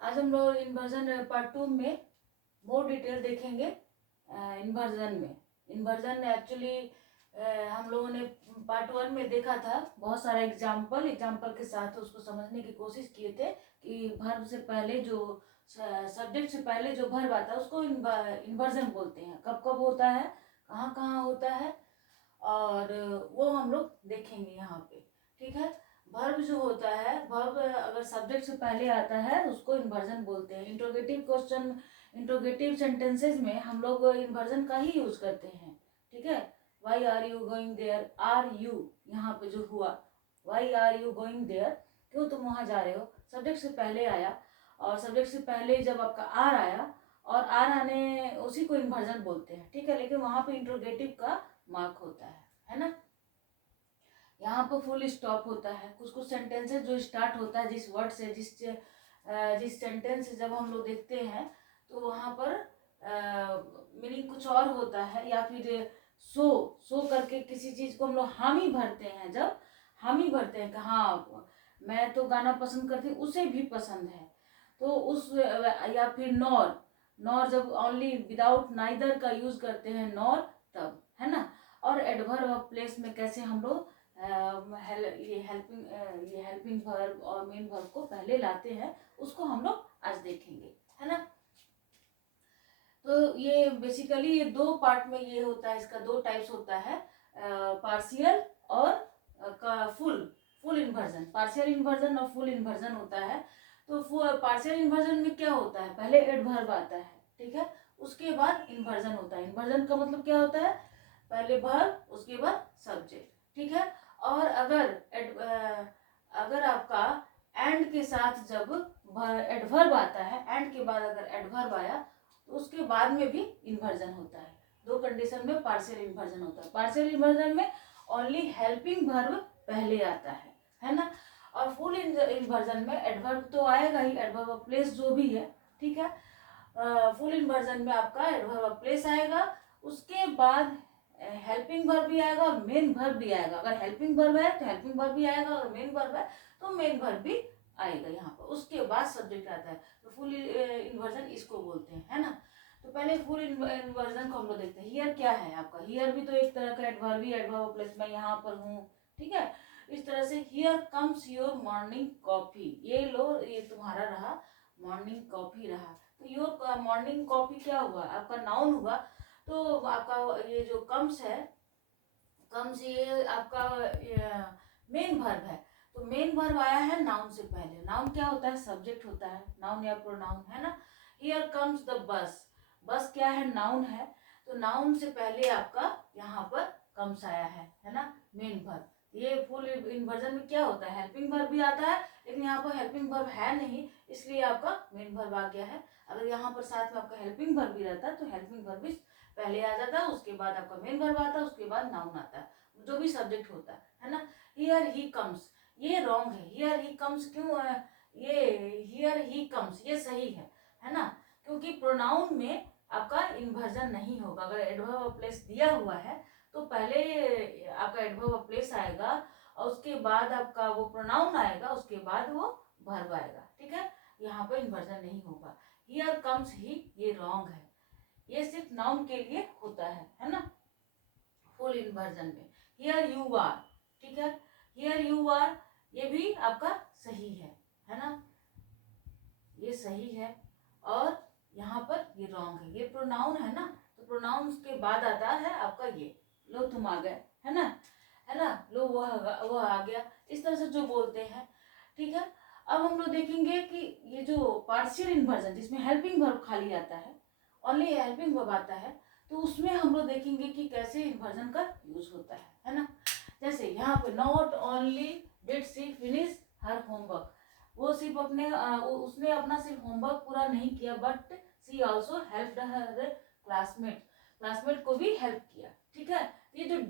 आज हम लोग इन्वर्जन पार्ट 2 में मोर डिटेल देखेंगे। इन्वर्जन एक्चुअली हम लोगों ने पार्ट 1 में देखा था, बहुत सारा एग्जाम्पल के साथ उसको समझने की कोशिश किए थे कि वर्ब से पहले जो सब्जेक्ट से पहले जो वर्ब आता है उसको इन्वर्जन बोलते हैं। कब कब होता है, कहाँ कहाँ होता है, और वो हम लोग देखेंगे यहाँ पे। ठीक है, वर्ब जो होता है, वर्ब अगर सब्जेक्ट से पहले आता है उसको इन्वर्जन बोलते हैं। इंट्रोगेटिव सेंटेंसेस में हम लोग इन्वर्जन का ही यूज करते हैं। ठीक है, why are you going there, are you यहाँ पे जो हुआ, why are you going there, क्यों तुम वहां जा रहे हो, सब्जेक्ट से पहले आया। और सब्जेक्ट से पहले जब आपका आर आया, और आर आने उसी को इन्वर्जन बोलते हैं। ठीक है, लेकिन वहां पे इंट्रोगेटिव का मार्क होता है ना। यहाँ पर फुल स्टॉप होता है। कुछ कुछ सेंटेंसेस जो स्टार्ट होता है जिस वर्ड से, जिस सेंटेंस से जब हम लोग देखते हैं तो वहाँ पर मीनिंग कुछ और होता है, या फिर सो करके किसी चीज को हम लोग हामी भरते हैं। जब हामी भरते हैं कि हाँ मैं तो गाना पसंद करती हूँ, उसे भी पसंद है, तो उस, या फिर नॉर जब ओनली विदाउट नाइदर का यूज करते हैं नॉर, तब, है ना। और एडवर्ब ऑफ प्लेस में कैसे हम लोग ये हेल्पिंग वर्ब और मेन वर्ब को पहले लाते हैं, उसको हम लोग आज देखेंगे, है ना। तो ये बेसिकली ये दो पार्ट में ये होता है, इसका दो टाइप्स होता है, पार्शियल और फुल इन्वर्जन। पार्शियल इन्वर्जन और फुल इन्वर्जन होता है। तो पार्शियल इन्वर्जन में क्या होता है, पहले एडवर्ब आता है, ठीक है, उसके बाद इन्वर्जन होता है। इन्वर्जन का मतलब क्या होता है, पहले वर्ब उसके बाद सब्जेक्ट, ठीक है। और अगर आपका एंड के साथ जब एडवर्ब आता है, एंड के बाद अगर एडवर्ब आया तो उसके बाद में भी इन्वर्जन होता है। दो कंडीशन में पार्शियल इन्वर्जन होता है। पार्शियल इन्वर्जन में ओनली हेल्पिंग वर्ब पहले आता है ना। और फुल इन्वर्जन में एडवर्ब तो आएगा ही, एडवर्ब ऑफ प्लेस जो भी है, ठीक है। फुल इन्वर्जन में आपका एडवर्ब ऑफ प्लेस आएगा, उसके बाद हेल्पिंग वर्ब भी आएगा और मेन वर्ब भी आएगा। अगर हेल्पिंग वर्ब है तो हेल्पिंग वर्ब भी आएगा, और मेन वर्ब है तो मेन वर्ब भी आएगा यहाँ पर। उसके बाद सब्जेक्ट आता है, तो फुल इन्वर्जन इसको बोलते हैं, है ना। तो पहले फुल इन्वर्जन को हम लोग देखते हैं। हियर क्या है आपका, हियर भी तो एक तरह का एडवर्ब ही, एडवर्ब प्लस मैं यहाँ पर हूँ, ठीक है। इस तरह से here comes your morning coffee, ये लो, ये तुम्हारा रहा मॉर्निंग कॉफी रहा। तो योर मॉर्निंग कॉफी क्या हुआ, आपका नाउन हुआ। तो आपका ये जो कम्स है, कम्स ये आपका मेन वर्ब है। तो मेन वर्ब आया है नाउन से पहले। नाउन क्या होता है, सब्जेक्ट होता है, नाउन या प्रोनाउन, है ना। हियर कम्स द बस, बस क्या है, नाउन है। तो नाउन से पहले आपका यहाँ पर कम्स आया है ना, मेन वर्ब। ये फुल इन्वर्जन में क्या होता है, हेल्पिंग वर्ब भी आता है, लेकिन यहाँ पर हेल्पिंग वर्ब है नहीं, इसलिए आपका मेन वर्ब आ गया है। अगर यहाँ पर साथ में आपका हेल्पिंग वर्ब भी रहता तो हेल्पिंग वर्ब भी पहले आ जाता, उसके बाद आपका मेन वर्ब आता, उसके बाद नाउन आता, जो भी सब्जेक्ट होता है ना। हियर ही कम्स, ये रॉन्ग है। हियर ही कम्स क्यों, ये हियर ही कम्स ये सही है ना, क्योंकि प्रोनाउन में आपका इन्वर्जन नहीं होगा। अगर एडवर्ब ऑफ प्लेस दिया हुआ है तो पहले आपका एडवर्ब ऑफ प्लेस आएगा, और उसके बाद आपका वो प्रोनाउन आएगा, उसके बाद वो वर्ब आएगा, ठीक है। यहाँ पर इन्वर्जन नहीं होगा। हियर कम्स ही, ये रॉन्ग है, ये सिर्फ नाउन के लिए होता है ना, फुल इन्वर्जन में। हियर यू आर, ठीक है, हियर यू आर ये भी आपका सही है ना, ये सही है। और यहाँ पर ये रॉन्ग है, ये प्रोनाउन है ना, तो प्रोनाउन के बाद आता है आपका ये, लो तुम आ गए, है ना, लो वो आ गया, इस तरह से जो बोलते हैं, ठीक है। अब हम लोग देखेंगे कि ये जो पार्शियल इन्वर्जन जिसमें हेल्पिंग वर्ब खाली आता है, ओनली हेल्पिंग वर्ब आता है, तो उसमें हम लोग देखेंगे कि कैसे इन्वर्जन का यूज होता है ना। जैसे यहाँ पे not only did she finish her homework, वो सिर्फ उसने अपना सिर्फ होमवर्क पूरा नहीं किया, but she also help her classmate को भी हेल्प किया, ठीक है। ये जो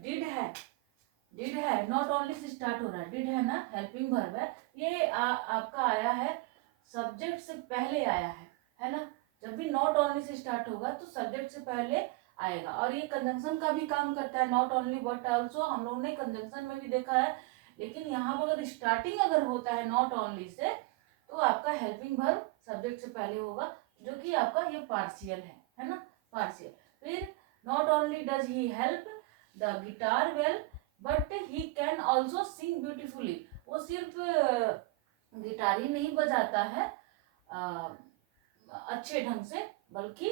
डिड है नॉट ओनली से स्टार्ट हो रहा है, डिड है ना, हेल्पिंग वर्ब है, ये आपका आया है सब्जेक्ट से पहले आया है ना। जब भी नॉट ओनली से स्टार्ट होगा तो सब्जेक्ट से पहले आएगा, और ये कंजंक्शन का भी काम करता है, नॉट ओनली बट ऑल्सो हम लोगों ने कंजंक्शन में भी देखा है। लेकिन यहाँ पर अगर स्टार्टिंग अगर होता है नॉट ओनली से, तो आपका हेल्पिंग वर्ब सब्जेक्ट से पहले होगा, जो कि आपका ये पार्शियल है ना, पार्शियल। फिर not only does he help the guitar well but he can also sing beautifully. वो सिर्फ गिटार ही नहीं बजाता है अच्छे ढंग से, बल्कि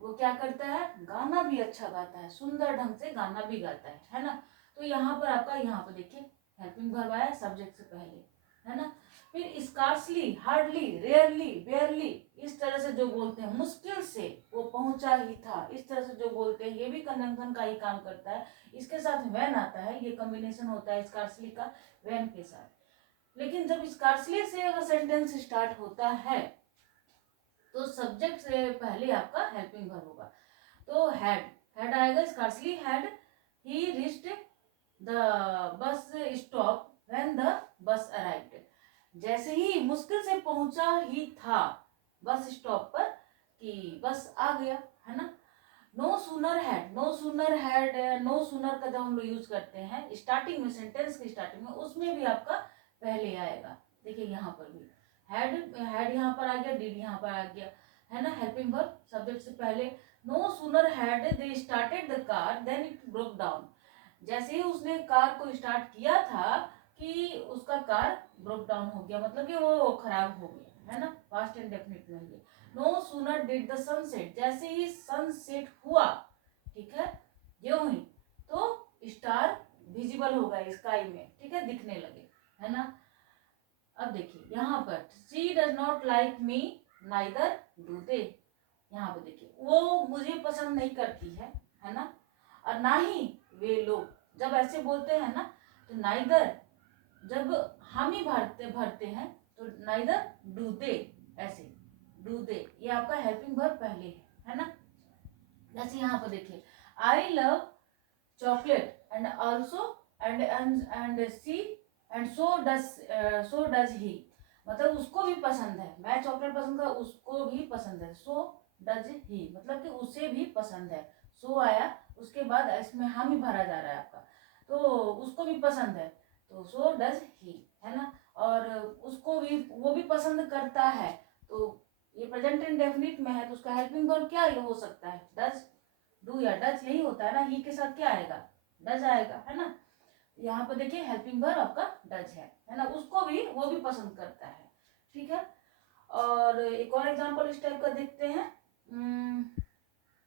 वो क्या करता है, गाना भी अच्छा गाता है, सुंदर ढंग से गाना भी गाता है ना। तो यहाँ पर आपका, यहाँ पर देखिए हेल्पिंग वर्ब आया सब्जेक्ट से पहले, है ना। फिर स्कार्सली, हार्डली, रेयरली, बेयरली, इस तरह से जो बोलते हैं, मुश्किल से, वो पहुंचा ही था, इस तरह से जो बोलते हैं, ये भी कंजंक्शन का ही काम करता है। इसके साथ व्हेन आता है, ये कॉम्बिनेशन होता है स्कार्सली का व्हेन के साथ। लेकिन जब स्कार्सली से अगर सेंटेंस स्टार्ट होता है तो सब्जेक्ट से पहले आपका हेल्पिंग वर्ब होगा। तो हैड आएगा, scarcely had he reached the bus stop when the bus arrived. जैसे ही, मुश्किल से पहुंचा ही था बस स्टॉप पर कि बस आ गया, है ना। No sooner had, no sooner had, no sooner का जब हम लोग यूज करते हैं स्टार्टिंग में, सेंटेंस की स्टार्टिंग में, उसमें भी आपका पहले आएगा। देखिए यहाँ पर भी हैड यहाँ पर आ गया, डिड यहाँ पर आ गया, है ना, हेल्पिंग वर्ब सब्जेक्ट से पहले। No sooner had they started the car then it broke down. जैसे ही उसने कार को स्टार्ट किया था कि उसका कार ब्रोक डाउन हो गया, मतलब कि वो खराब हो गया, है ना, पास्ट एंड डेफिनिट में है। No sooner did the sunset, जैसे ही सनसेट हुआ, ठीक है, जो ही, तो स्टार विजिबल हो गए स्काई में, ठीक है, दिखने लगे, है ना। अब देखिए यहाँ पर she does not like me neither do they. यहाँ पर देखिए वो मुझे पसंद नहीं करती है ना, और ना ही वे लोग। जब ऐसे बोलते हैं ना तो नाइदर, जब हम ही भरते हैं तो नाइदर डू दे, ऐसे डू दे, ये आपका हेल्पिंग वर्ब पहले है ना। जैसे यहाँ पर देखिए I love chocolate and also and see and so does he, मतलब उसको भी पसंद है, मैं चॉकलेट पसंद है, उसको भी पसंद है, सो डज ही, मतलब कि उसे भी पसंद है। सो आया, उसके बाद इसमें हम ही भरा जा रहा है आपका, तो उसको भी पसंद है, तो सो डज ही, है ना। और उसको भी, वो भी पसंद करता है, तो ये प्रेजेंट इंडेफिनिट में है, तो उसका हेल्पिंग वर्ब क्या हो सकता है, डज, डू या डज, यही होता है ना। ही के साथ क्या आएगा, डज आएगा, है ना। यहाँ पर देखिए हेल्पिंग वर्ब आपका डज है ना, उसको भी, वो भी पसंद करता है, ठीक है। और एक और एग्जांपल इस टाइप का देखते हैं,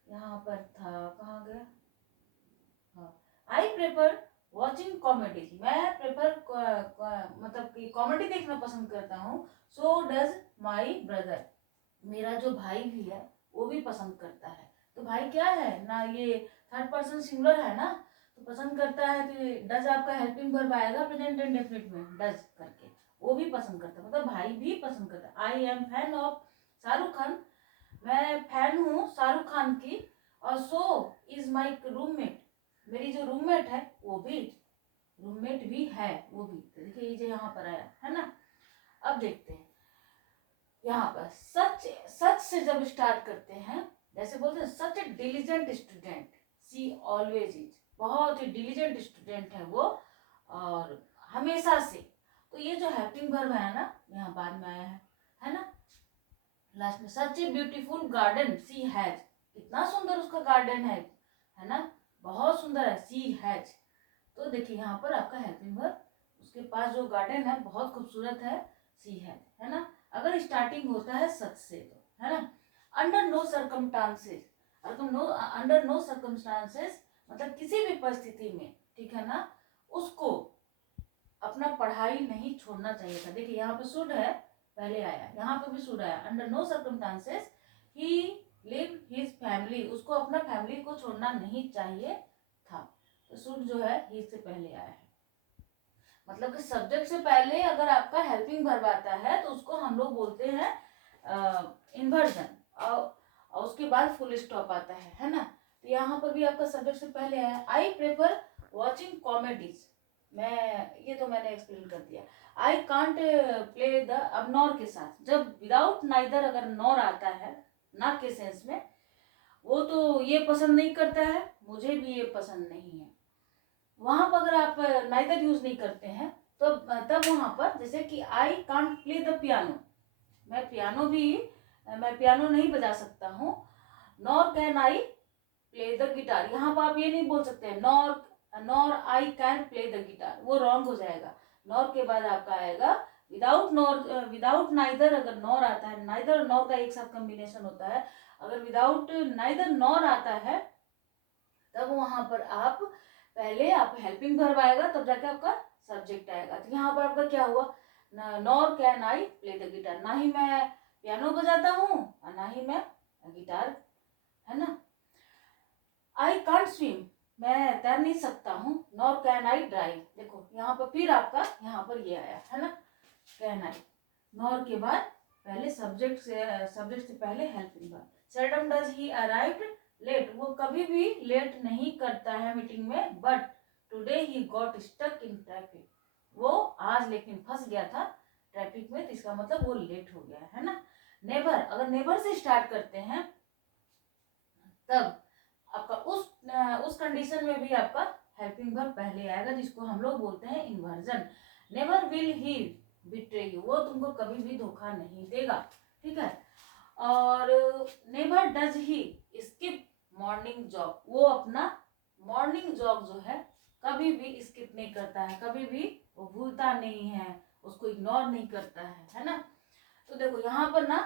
यहाँ पर था, कहाँ गया, हाँ, आई प्रेफर वॉचिंग कॉमेडीज, मैं प्रेफर मतलब कि कॉमेडी देखना पसंद करता हूँ। सो डज माई ब्रदर, मेरा जो भाई भी है वो भी पसंद करता है। तो भाई क्या है ना, ये थर्ड पर्सन सिंगुलर है ना, तो पसंद करता है, तो डज आपका हेल्पिंग वर्ब आएगा प्रेजेंट इंडेफिनिट में, डज करके, वो भी पसंद करता है, मतलब भाई भी पसंद करता है। I am fan of Shahrukh Khan, मैं फैन हूँ शाहरुख खान की, और सो इज माई रूममेट, मेरी जो रूममेट है वो भी, रूममेट भी है वो भी, तो देखिए ये जो यहाँ पर आया है ना। अब देखते हैं यहाँ पर सच से जब स्टार्ट करते हैं, जैसे बोलते हैं such a diligent student, she always is, बहुत ही डिलीजेंट स्टूडेंट है वो, और हमेशा से, तो ये जो हेल्पिंग वर्ब है ना, यहाँ बाद में आया है ना। लास्ट में such a beautiful garden she has, कितना सुंदर उसका गार्डन है ना, बहुत सुंदर है, सी हैज। तो देखिए यहाँ पर आपका हेल्पिंग वर्ब, उसके पास जो गार्डन है बहुत खूबसूरत है, सी है ना। अगर स्टार्टिंग होता है सच से, तो है ना। Under no circumstances, under no circumstances, मतलब किसी भी परिस्थिति में, ठीक है ना, उसको अपना पढ़ाई नहीं छोड़ना चाहिए था। देखिए यहाँ पे शुड है, पहले आया, यहाँ पे भी शुड आया। Under no circumstances he leave his family, उसको अपना फैमिली को छोड़ना नहीं चाहिए था, तो शुड जो है ही से पहले आया है। मतलब कि सब्जेक्ट से पहले अगर आपका हेल्पिंग वर्ब आता है तो उसको हम लोग बोलते हैं इन्वर्जन, और उसके बाद फुल स्टॉप आता है ना। तो यहाँ पर भी आपका सब्जेक्ट से पहले आया। आई प्रेफर वॉचिंग कॉमेडीज, मैं, ये तो मैंने एक्सप्लेन कर दिया। आई कांट प्ले द, अब नॉर के साथ, जब विदाउट नाइदर अगर नॉर आता है ना के सेंस में, वो तो ये पसंद नहीं करता है, मुझे भी ये पसंद नहीं है, वहां पर अगर आप नाइदर यूज नहीं करते हैं तो तब वहां पर, जैसे कि I can't play the piano, मैं पियानो नहीं बजा सकता हूँ। Nor can I play the guitar, यहाँ पर आप ये नहीं बोल सकते nor I can play the guitar, वो रॉन्ग हो जाएगा। नॉर के बाद आपका आएगा विदाउट नाइदर। अगर नॉर आता है, नाइदर और नॉर का एक साथ कॉम्बिनेशन होता है, अगर विदाउट नाइदर नॉर आता है तब वहां पर आप पहले आप हेल्पिंग वर्ब आएगा, तब जाके आपका सब्जेक्ट आएगा। तो यहाँ पर आपका क्या हुआ, nor can I play the guitar, ना ही मैं पियानो बजाता हूँ और ना ही मैं गिटार, है ना। आई कांट स्विम, मैं तैर नहीं सकता हूँ। नॉर कैन आई ड्राइव, देखो यहाँ पर फिर आपका यहाँ पर ये आया, है ना, कैन आई। नॉर के बाद पहले सब्जेक्ट से पहले helping verb. Seldom does he arrived late, वो कभी भी लेट नहीं करता है मीटिंग में। But today he got stuck in traffic, वो आज लेकिन फंस गया था ट्रैफिक में, तो इसका मतलब वो लेट हो गया, है ना। नेवर, अगर नेवर से स्टार्ट करते हैं तब आपका उस कंडीशन में भी आपका हेल्पिंग वर्ब पहले आएगा, जिसको हम लोग बोलते हैं inversion. Never will he betray you, वो तुमको कभी भी धोखा नहीं देगा, ठीक है। और never does he skip morning job, वो अपना मॉर्निंग जॉब जो है कभी भी स्किप नहीं करता है, कभी भी वो भूलता नहीं है, उसको इग्नोर नहीं करता है ना। तो देखो यहाँ पर ना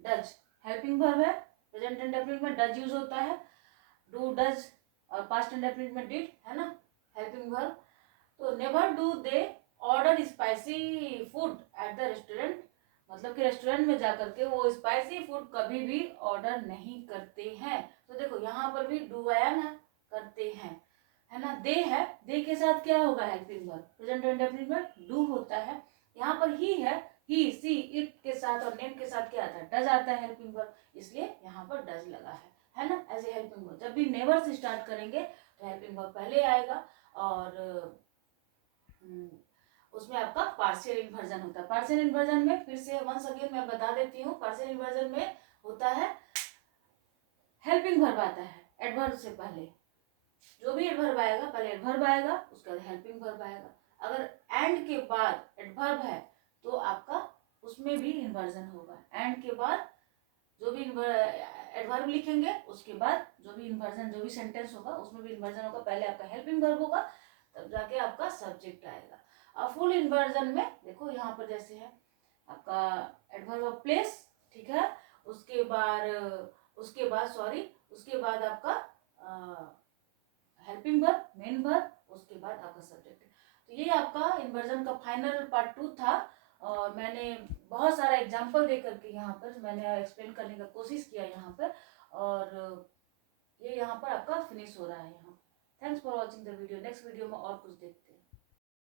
डज हेल्पिंग वर्ब है, प्रेजेंट इंडेफिनिट में डज यूज होता है, डू डज और पास्ट इंडेफिनिट में डिड, है ना, हेल्पिंग वर्ब। तो never do they order spicy food at the restaurant, मतलब कि रेस्टोरेंट में जाकर के वो स्पाइसी फूड कभी भी ऑर्डर नहीं करते हैं। तो देखो यहाँ पर भी डू आया ना, करते हैं, है ना। दे है, दे के साथ क्या होगा हेल्पिंग वर्ब, प्रेजेंट इंडेफिनिट में डू होता है। यहाँ पर ही है, ही सी इट के साथ और नेम के साथ क्या आता है, डज आता है हेल्पिंग वर्ब, इसलिए यहाँ पर डज लगा है ना, एज ए हेल्पिंग वर्ब। जब भी नेवर से स्टार्ट करेंगे तो हेल्पिंग वर्ब पहले आएगा, और उसमें आपका पार्शियल इन्वर्जन होता है। पार्शियल इन्वर्जन में फिर से वंस अगेन मैं बता देती हूँ, पार्शियल इन्वर्जन में होता है हेल्पिंग वर्ब आता है एडवर्ब से पहले, जो भी एडवर्ब आएगा पहले एडवर्ब आएगा, उसके बाद हेल्पिंग वर्ब आएगा। अगर एंड के बाद एडवर्ब है तो आपका उसमें भी इन्वर्जन होगा। एंड के बाद जो भी एडवर्ब लिखेंगे उसके बाद जो भी इन्वर्जन, जो भी सेंटेंस होगा उसमें भी इन्वर्जन होगा। पहले आपका हेल्पिंग वर्ब होगा, तब जाके आपका सब्जेक्ट आएगा। अब फुल इन्वर्जन में देखो यहाँ पर जैसे है आपका एडवर्ब ऑफ प्लेस, ठीक है, उसके बाद आपका हेल्पिंग वर्ब, मेन वर्ब, उसके बाद आपका सब्जेक्ट। तो ये आपका इन्वर्जन का फाइनल पार्ट 2 था, और मैंने बहुत सारा एग्जांपल दे करके यहाँ पर मैंने एक्सप्लेन करने का कोशिश किया यहाँ पर, और ये यहाँ पर आपका फिनिश हो रहा है यहाँ। Thanks for watching the video. Next video में और कुछ देखते हैं।